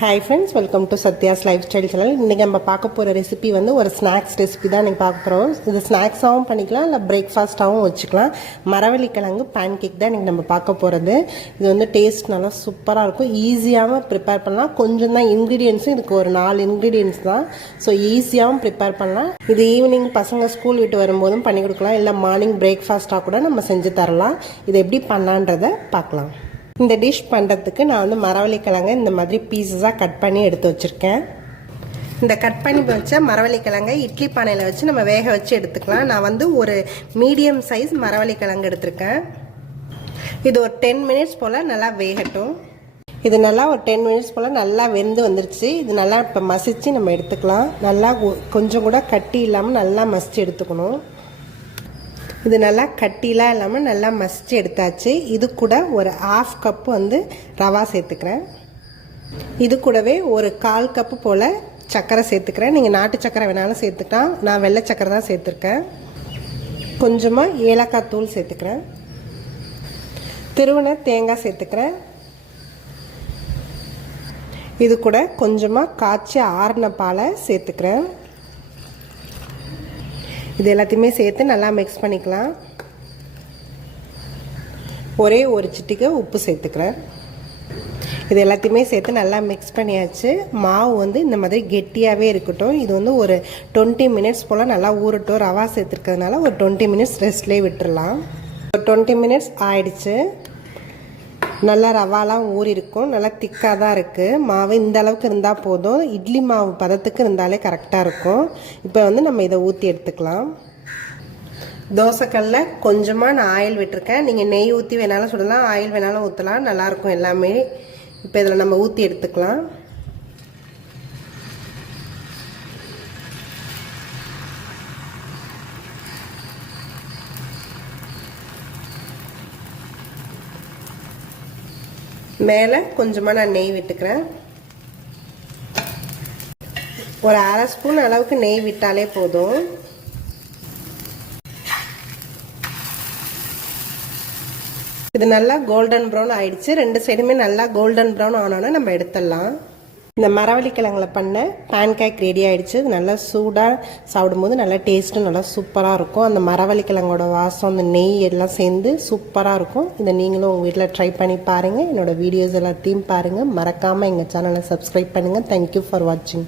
Hi friends, welcome to Sathya's life style channel. இன்றைக்கி நம்ம பார்க்க போகிற ரெசிபி வந்து ஒரு ஸ்நாக்ஸ் ரெசிபி தான் இன்றைக்கி பார்க்க போகிறோம். இது ஸ்நாக்ஸாகவும் பண்ணிக்கலாம், இல்லை பிரேக்ஃபாஸ்ட்டாகவும் வச்சுக்கலாம். மரவள்ளிக்கிழங்கு பேன் கேக் தான் இன்றைக்கி நம்ம பார்க்க போகிறது. இது வந்து டேஸ்ட் நல்லா சூப்பராக இருக்கும். ஈஸியாகவும் ப்ரிப்பேர் பண்ணலாம். கொஞ்சம் தான் இன்க்ரீடியன்ஸும், இதுக்கு ஒரு 4 இன்க்ரீடியன்ஸ் தான். ஸோ ஈஸியாகவும் ப்ரிப்பேர் பண்ணலாம். இது ஈவினிங் பசங்க ஸ்கூல் விட்டு வரும்போதும் பண்ணி கொடுக்கலாம், இல்லை மார்னிங் பிரேக்ஃபாஸ்ட்டாக கூட நம்ம செஞ்சு தரலாம். இதை எப்படி பண்ணலான்றதை பார்க்கலாம். இந்த டிஷ் பண்ணுறதுக்கு நான் வந்து மரவள்ளிக்கிழங்கு இந்த மாதிரி பீஸஸாக கட் பண்ணி எடுத்து வச்சுருக்கேன். இந்த கட் பண்ணி வச்ச மரவள்ளிக்கிழங்கை இட்லி பானையில் வச்சு நம்ம வேக வச்சு எடுத்துக்கலாம். நான் வந்து ஒரு மீடியம் சைஸ் மரவள்ளிக்கிழங்கு எடுத்திருக்கேன். இது ஒரு 10 மினிட்ஸ் போல் நல்லா வேகட்டும். இது நல்லா ஒரு 10 மினிட்ஸ் போல் நல்லா வெந்து வந்துருச்சு. இது நல்லா இப்போ மசிச்சு நம்ம எடுத்துக்கலாம். நல்லா கொஞ்சம் கூட கட்டி இல்லாமல் நல்லா மசிச்சு எடுத்துக்கணும். இது நல்லா கட்டிலாம் இல்லாமல் நல்லா மசிச்சு எடுத்தாச்சு. இது கூட ஒரு 1/2 கப்பு வந்து ரவா சேர்த்துக்கிறேன். இது கூடவே ஒரு 1/4 கப்பு போல் சர்க்கரை சேர்த்துக்கிறேன். நீங்கள் நாட்டு சர்க்கரை வேணாலும் சேர்த்துக்கலாம். நான் வெள்ளை சர்க்கரை தான் சேர்த்துருக்கேன். கொஞ்சமாக ஏலக்காய் தூள் சேர்த்துக்கிறேன். திருவன தேங்காய் சேர்த்துக்கிறேன். இது கூட கொஞ்சமாக காய்ச்சி ஆறின பாலை சேர்த்துக்கிறேன். இது எல்லாத்தையுமே சேர்த்து நல்லா மிக்ஸ் பண்ணிக்கலாம். ஒரே ஒரு சிட்டிகை உப்பு சேர்த்துக்கிறேன். இது எல்லாத்தையுமே சேர்த்து நல்லா மிக்ஸ் பண்ணியாச்சு. மாவு வந்து இந்த மாதிரி கெட்டியாகவே இருக்கட்டும். இது வந்து ஒரு 20 மினிட்ஸ் போல் நல்லா ஊறட்டும். ரவா சேர்த்துருக்கிறதுனால ஒரு 20 மினிட்ஸ் ரெஸ்ட்லேயே விட்டுடலாம். ஒரு 20 மினிட்ஸ் ஆயிடுச்சு. நல்லா ரவாலாம் ஊறி இருக்கும். நல்லா திக்காக தான் இருக்குது. மாவு இந்த அளவுக்கு இருந்தால் போதும். இட்லி மாவு பதத்துக்கு இருந்தாலே கரெக்டாக இருக்கும். இப்போ வந்து நம்ம இதை ஊற்றி எடுத்துக்கலாம். தோசைக்கல்ல கொஞ்சமாக நான் ஆயில் விட்டுருக்கேன். நீங்கள் நெய் ஊற்றி வேணாலும் சுடலாம், ஆயில் வேணாலும் ஊற்றலாம். நல்லாயிருக்கும் எல்லாமே. இப்போ இதில் நம்ம ஊற்றி எடுத்துக்கலாம். மேலே கொஞ்சமாக நான் நெய் விட்டுக்கிறேன். ஒரு 1/2 ஸ்பூன் அளவுக்கு நெய் விட்டாலே போதும். இது நல்லா கோல்டன் ப்ரௌன் ஆயிடுச்சு. 2 சைடுமே நல்லா கோல்டன் ப்ரௌன் ஆனோன்னா நம்ம எடுத்துடலாம். இந்த மரவள்ளிக்கிழங்குல பண்ண பேன் கேக் ரெடி ஆகிடுச்சு. நல்லா சூடாக சாப்பிடும்போது நல்லா டேஸ்ட்டும் நல்லா சூப்பராக இருக்கும். அந்த மரவள்ளிக்கிழங்கோட வாசம், அந்த நெய் எல்லாம் சேர்ந்து சூப்பராக இருக்கும். இதை நீங்களும் உங்கள் வீட்டில் ட்ரை பண்ணி பாருங்கள். என்னோடய வீடியோஸ் எல்லாத்தையும் பாருங்கள். மறக்காமல் எங்கள் சேனலை சப்ஸ்கிரைப் பண்ணுங்கள். தேங்க்யூ ஃபார் வாட்சிங்.